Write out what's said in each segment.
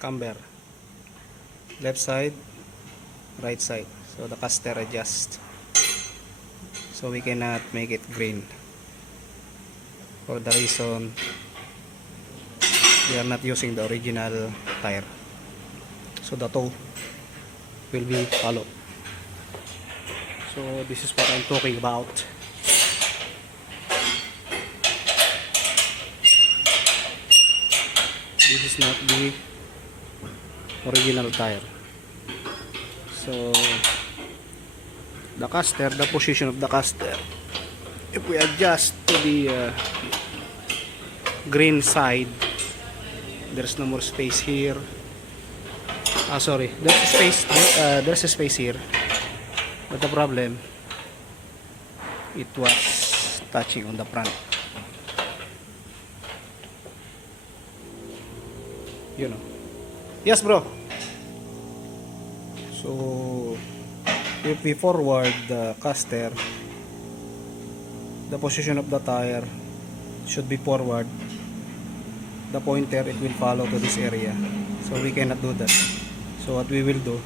camber, left side, right side. So the caster adjust, so we cannot make it green for the reason we are not using the original tire, so the toe will be hollow. So this is what I'm talking about. This is not the original tire. So the caster, the position of the caster, if we adjust to the green side, there's no more space here. Sorry, there's a space here, but the problem, it was touching on the front, you know. Yes, bro. So if we forward the caster, the position of the tire should be forward. The pointer, it will follow to this area, so we cannot do that. So what we will do,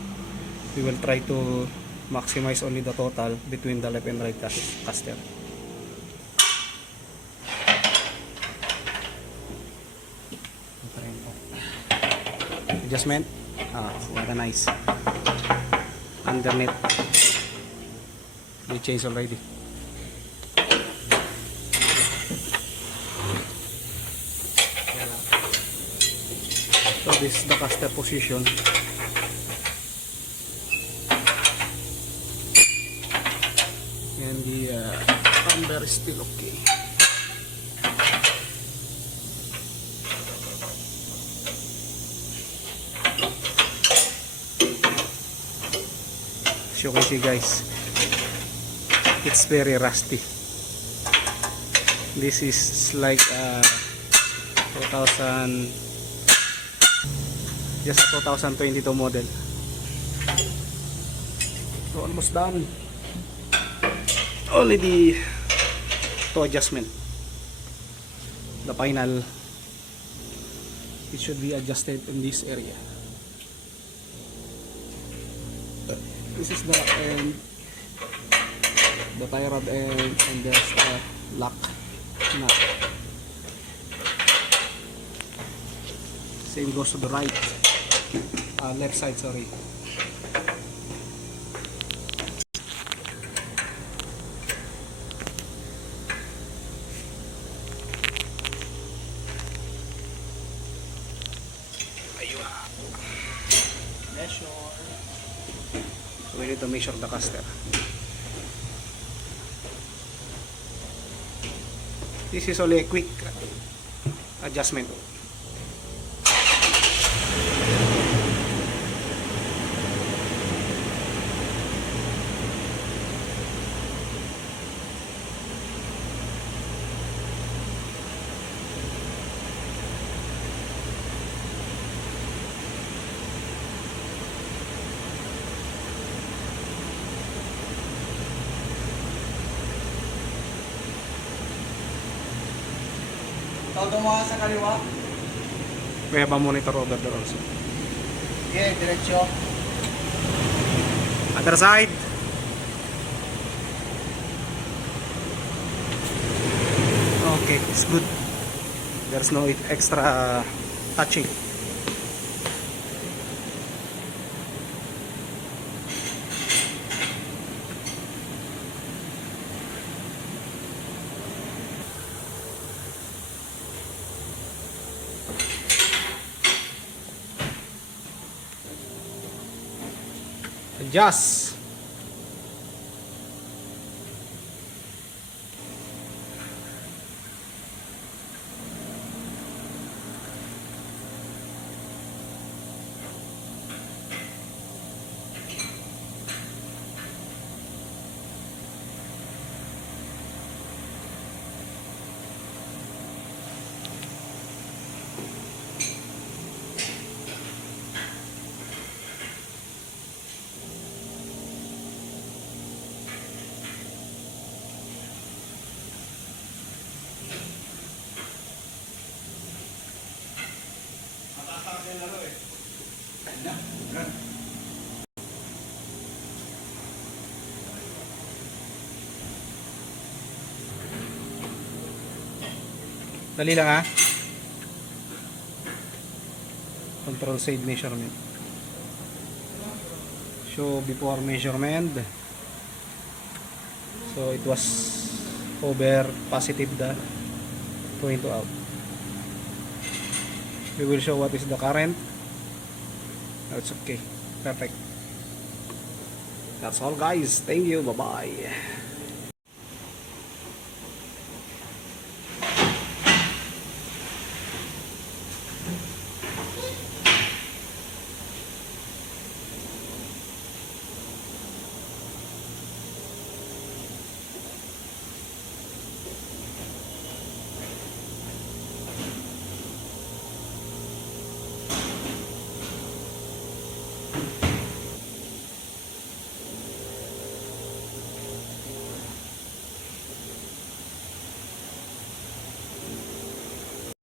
we will try to maximize only the total between the left and right caster. Adjustment, what a nice underneath, we changed already. So this is the caster position. And the camber is still okay. As you can see, guys, it's very rusty. This is like 2022 model. So almost done. Only the toe adjustment. The final, it should be adjusted in this area. This is the end, the tie rod end, and there's the lock nut. Same goes to the right, left side, sorry. So we need to measure the caster. This is only a quick adjustment. Todo mo sa kaliwa. We have a monitor over there also. Okay, diretso. Other side. Okay, it's good. There's no extra touching. Adjust. Dali lang ha. Control save measurement. Show before measurement. So it was over positive the going to out. We will show what is the current. That's okay. Perfect. That's all guys. Thank you. Bye bye.